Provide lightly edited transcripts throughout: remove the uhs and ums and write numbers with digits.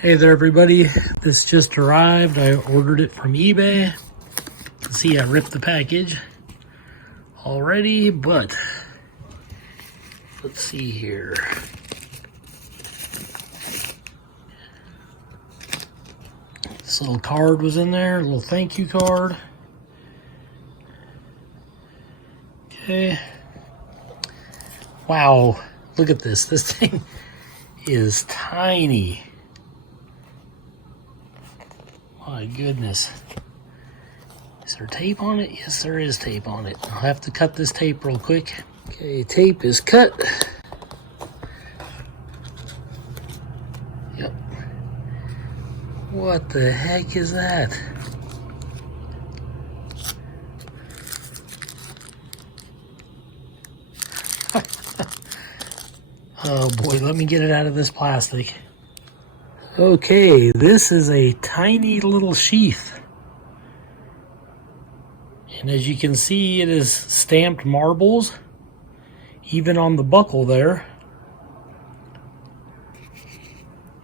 Hey there everybody, this just arrived. I ordered it from eBay. See, I ripped the package already, but let's see here. This little card was in there, a little thank you card. Okay. Wow, look at this. This thing is tiny. My goodness. Is there tape on it? Yes, there is tape on it. I'll have to cut this tape real quick. Okay, tape is cut. Yep. What the heck is that? Oh boy, let me get it out of this plastic. Okay, this is a tiny little sheath. And as you can see, it is stamped marbles, even on the buckle there.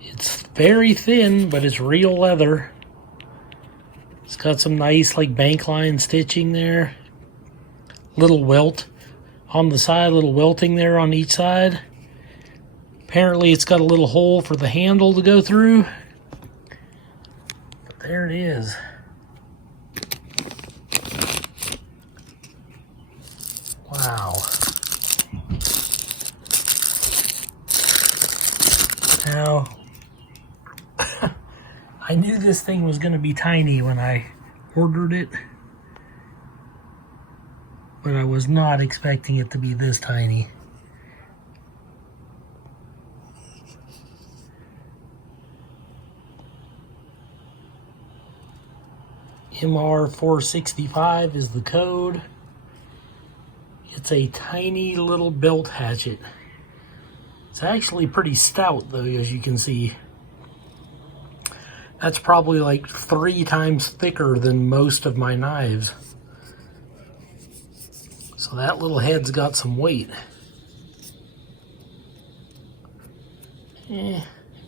It's very thin, but it's real leather. It's got some nice like bank line stitching there. Little welt on the side, little welting there on each side. Apparently it's got a little hole for the handle to go through. But there it is. Wow. Now, I knew this thing was going to be tiny when I ordered it, but I was not expecting it to be this tiny. MR465 is the code. It's a tiny little belt hatchet. It's actually pretty stout though, as you can see. That's probably like 3 times thicker than most of my knives. So that little head's got some weight.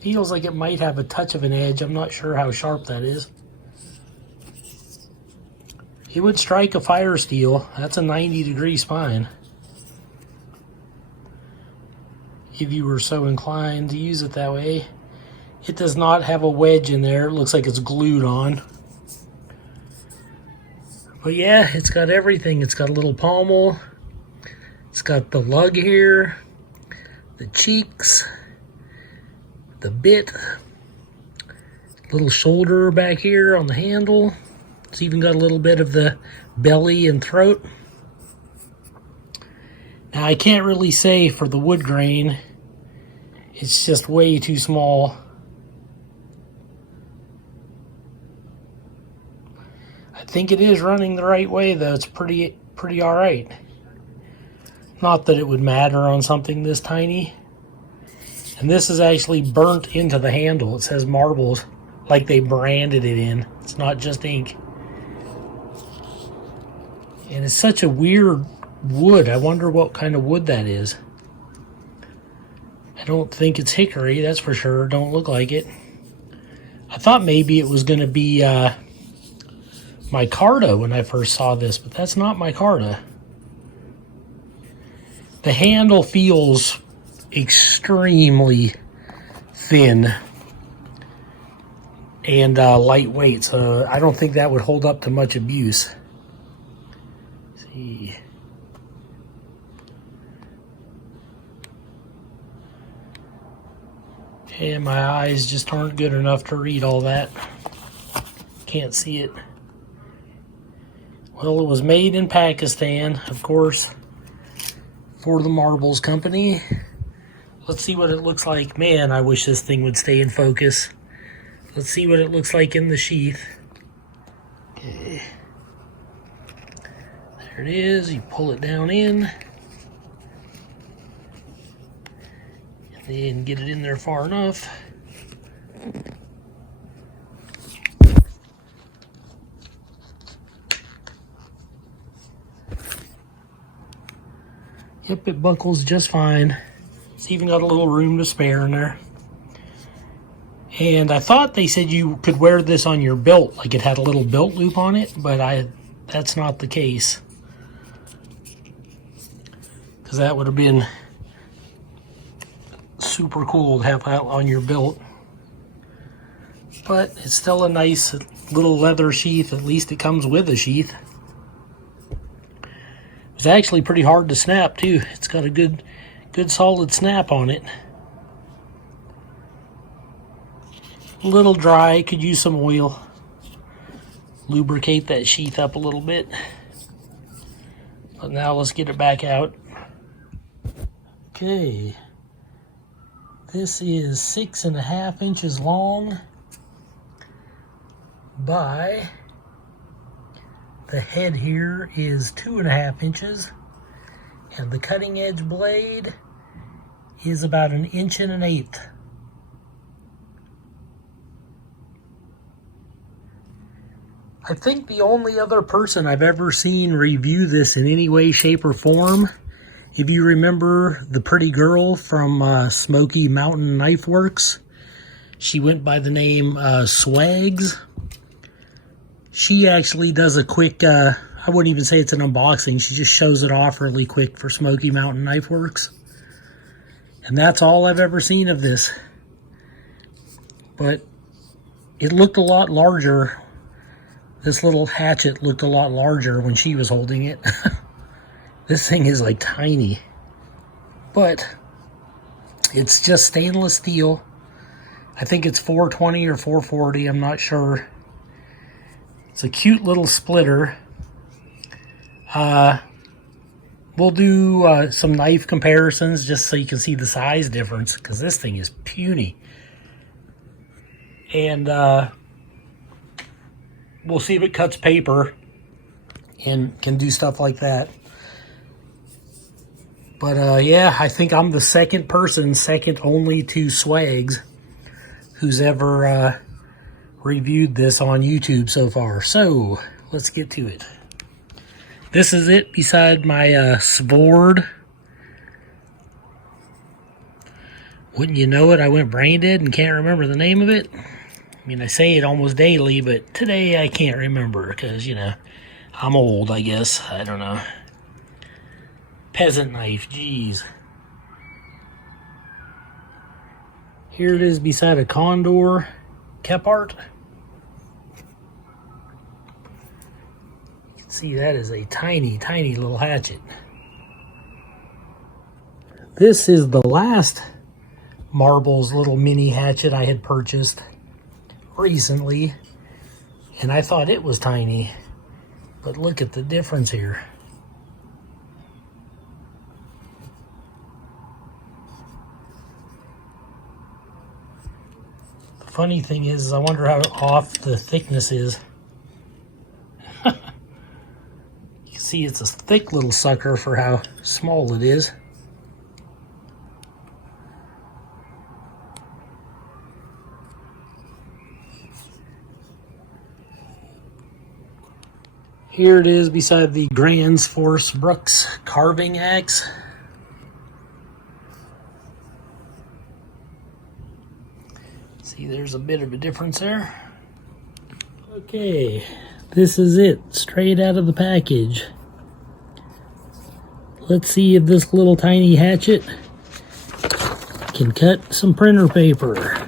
Feels like it might have a touch of an edge. I'm not sure how sharp that is. It would strike a fire steel. That's a 90-degree spine. If you were so inclined to use it that way. It does not have a wedge in there. It looks like it's glued on. But yeah, it's got everything. It's got a little pommel. It's got the lug here, the cheeks, the bit, little shoulder back here on the handle. It's even got a little bit of the belly and throat. Now I can't really say for the wood grain. It's just way too small. I think it is running the right way though. It's pretty all right. Not that it would matter on something this tiny. And this is actually burnt into the handle. It says marbles, like they branded it in. It's not just ink. And it's such a weird wood. I wonder what kind of wood that is. I don't think it's hickory, that's for sure. Don't look like it. I thought maybe it was going to be micarta when I first saw this, but that's not micarta. The handle feels extremely thin and lightweight, so I don't think that would hold up to much abuse. See. And my eyes just aren't good enough to read all that. Can't see it. Well, it was made in Pakistan, of course, for the Marbles Company. Let's see what it looks like. Man, I wish this thing would stay in focus. Let's see what it looks like in the sheath. Okay. There it is. You pull it down in. And then get it in there far enough. Yep, it buckles just fine. It's even got a little room to spare in there. And I thought they said you could wear this on your belt, like it had a little belt loop on it, but that's not the case. Because that would have been super cool to have that on your belt. But it's still a nice little leather sheath. At least it comes with a sheath. It's actually pretty hard to snap too. It's got a good solid snap on it. A little dry, could use some oil. Lubricate that sheath up a little bit. But now let's get it back out. Okay. This is 6.5 inches long by, the head here is 2.5 inches, and the cutting edge blade is about 1 1/8 inches. I think the only other person I've ever seen review this in any way, shape, or form, if you remember the pretty girl from Smoky Mountain Knife Works, she went by the name Swags. She actually does a quick, I wouldn't even say it's an unboxing, she just shows it off really quick for Smoky Mountain Knife Works. And that's all I've ever seen of this. But it looked a lot larger. This little hatchet looked a lot larger when she was holding it. This thing is like tiny. But it's just stainless steel. I think it's 420 or 440, I'm not sure. It's a cute little splitter. We'll do some knife comparisons just so you can see the size difference, because this thing is puny. And we'll see if it cuts paper and can do stuff like that. But yeah, I think I'm the second person, second only to Swags, who's ever reviewed this on YouTube so far. So let's get to it. This is it beside my sword. Wouldn't you know it, I went brain dead and can't remember the name of it. I mean, I say it almost daily, but today I can't remember because, you know, I'm old, I guess. I don't know. Peasant knife, geez. Here it is beside a Condor Kepart. You can see that is a tiny, tiny little hatchet. This is the last Marbles little mini hatchet I had purchased recently, and I thought it was tiny, but look at the difference here. The funny thing is I wonder how off the thickness is. You can see it's a thick little sucker for how small it is. Here it is beside the Grand's Force Brooks carving axe. See, there's a bit of a difference there. Okay, this is it, straight out of the package. Let's see if this little tiny hatchet can cut some printer paper.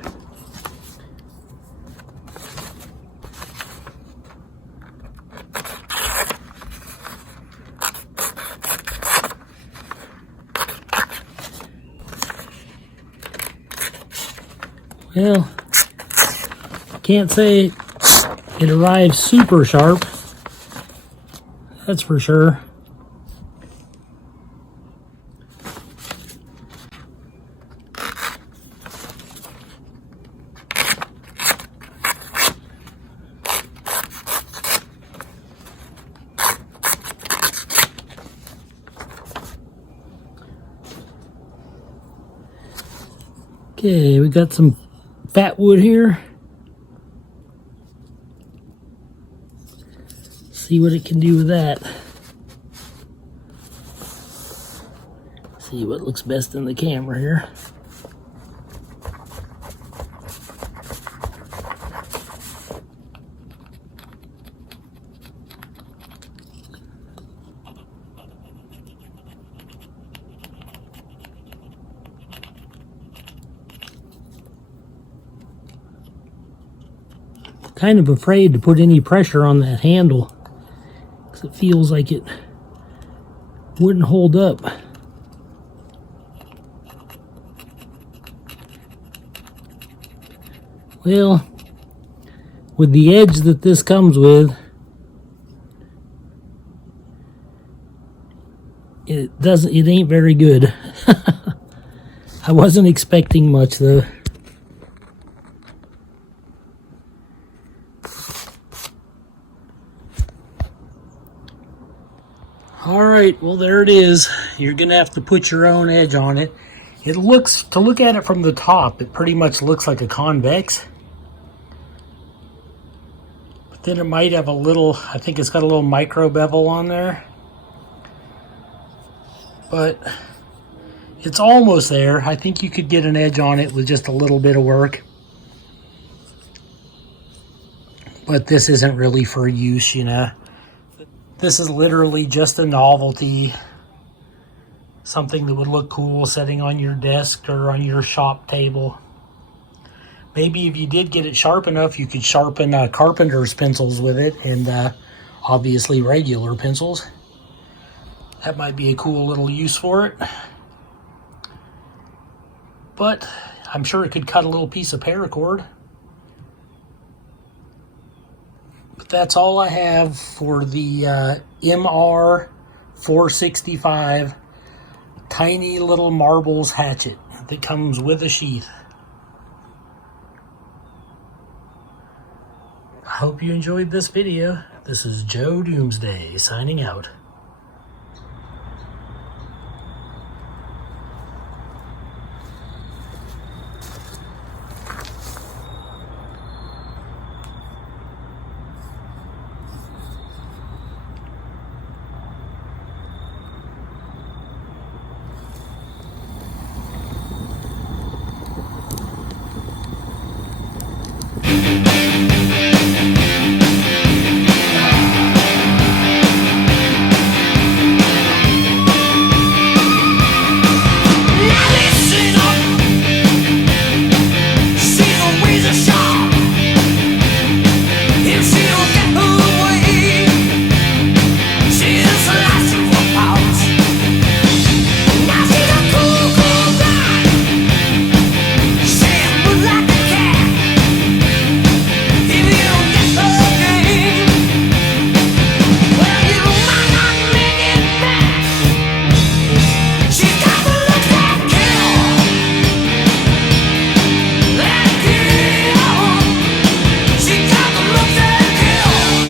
Well, can't say it arrives super sharp, that's for sure. Okay, we got some fat wood here. See what it can do with that. See what looks best in the camera here. kind of afraid to put any pressure on that handle because it feels like it wouldn't hold up. Well, with the edge that this comes with, it ain't very good. I wasn't expecting much though. Alright, well there it is. You're gonna have to put your own edge on it. It looks, to look at it from the top, it pretty much looks like a convex. But then it might have a little, I think it's got a little micro bevel on there. But it's almost there. I think you could get an edge on it with just a little bit of work. But this isn't really for use, you know. This is literally just a novelty. Something that would look cool sitting on your desk or on your shop table. Maybe if you did get it sharp enough, you could sharpen carpenter's pencils with it, and obviously regular pencils. That might be a cool little use for it. But I'm sure it could cut a little piece of paracord. But that's all I have for the MR 465 tiny little marbles hatchet that comes with a sheath. I hope you enjoyed this video. This is Joe Doomsday signing out.